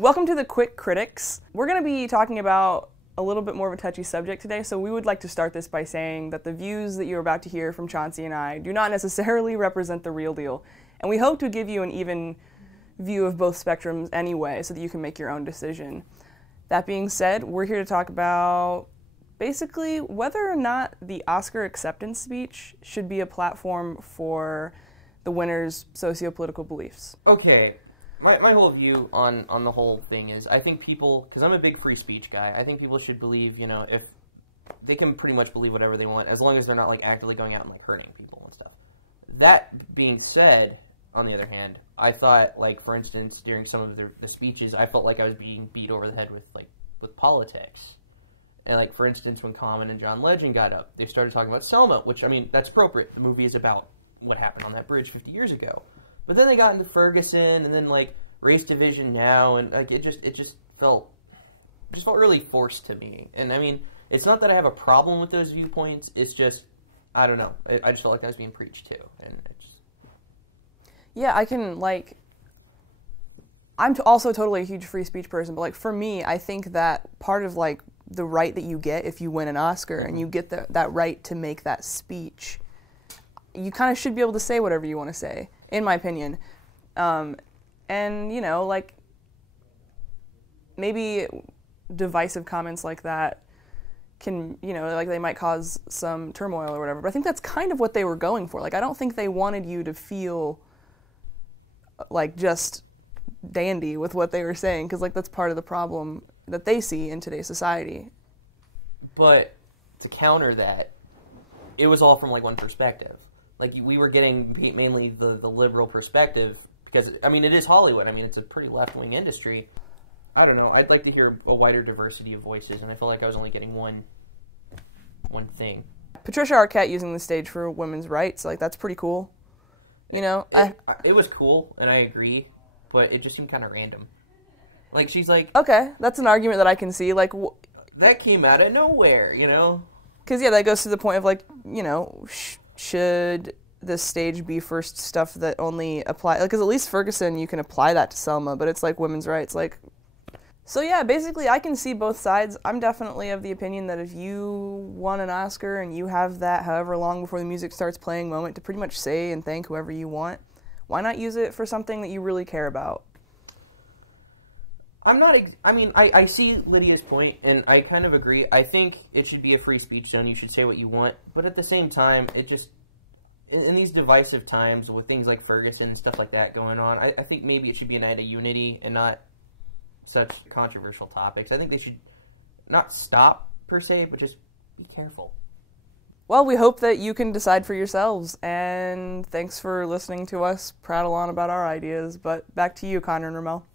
Welcome to the Quick Critics. We're going to be talking about a little bit more of a touchy subject today, so we would like to start this by saying that the views that you're about to hear from Chauncey and I do not necessarily represent the real deal, and we hope to give you an even view of both spectrums anyway so that you can make your own decision. That being said, we're here to talk about basically whether or not the Oscar acceptance speech should be a platform for the winner's sociopolitical beliefs. Okay. My whole view on the whole thing is, I think people, because I'm a big free speech guy, I think people should believe, you know, if they can pretty much believe whatever they want, as long as they're not, like, actively going out and, like, hurting people and stuff. That being said, on the other hand, I thought, like, for instance, during some of the speeches, I felt like I was being beat over the head with politics. And, like, for instance, when Common and John Legend got up, they started talking about Selma, which, I mean, that's appropriate. The movie is about what happened on that bridge 50 years ago. But then they got into Ferguson, and then, like, race division now, and, like, it just felt really forced to me. And, I mean, it's not that I have a problem with those viewpoints, it's just, I don't know, I just felt like I was being preached to, and it just... Yeah, I can, like, I'm also totally a huge free speech person, but, like, for me, I think that part of, like, the right that you get if you win an Oscar and you get that right to make that speech, you kind of should be able to say whatever you want to say, in my opinion. And, you know, like, maybe divisive comments like that can, you know, like, they might cause some turmoil or whatever, but I think that's kind of what they were going for. Like, I don't think they wanted you to feel, like, just dandy with what they were saying, because, like, that's part of the problem that they see in today's society. But to counter that, it was all from, like, one perspective. Like, we were getting mainly the liberal perspective, because, I mean, it is Hollywood. I mean, it's a pretty left-wing industry. I don't know. I'd like to hear a wider diversity of voices, and I feel like I was only getting one thing. Patricia Arquette using the stage for women's rights, like, that's pretty cool. You know? It was cool, and I agree, but it just seemed kind of random. Like, she's like... Okay, that's an argument that I can see, like... that came out of nowhere, you know? Because, yeah, that goes to the point of, like, you know, should the stage be for stuff that only apply... Because at least Ferguson, you can apply that to Selma, but it's, like, women's rights, like... So, yeah, basically, I can see both sides. I'm definitely of the opinion that if you won an Oscar and you have that however long before the music starts playing moment to pretty much say and thank whoever you want, why not use it for something that you really care about? I see Lydia's point, and I kind of agree. I think it should be a free speech zone. You should say what you want. But at the same time, it just... In these divisive times with things like Ferguson and stuff like that going on, I think maybe it should be a night of unity and not such controversial topics. I think they should not stop, per se, but just be careful. Well, we hope that you can decide for yourselves, and thanks for listening to us prattle on about our ideas. But back to you, Connor and Ramel.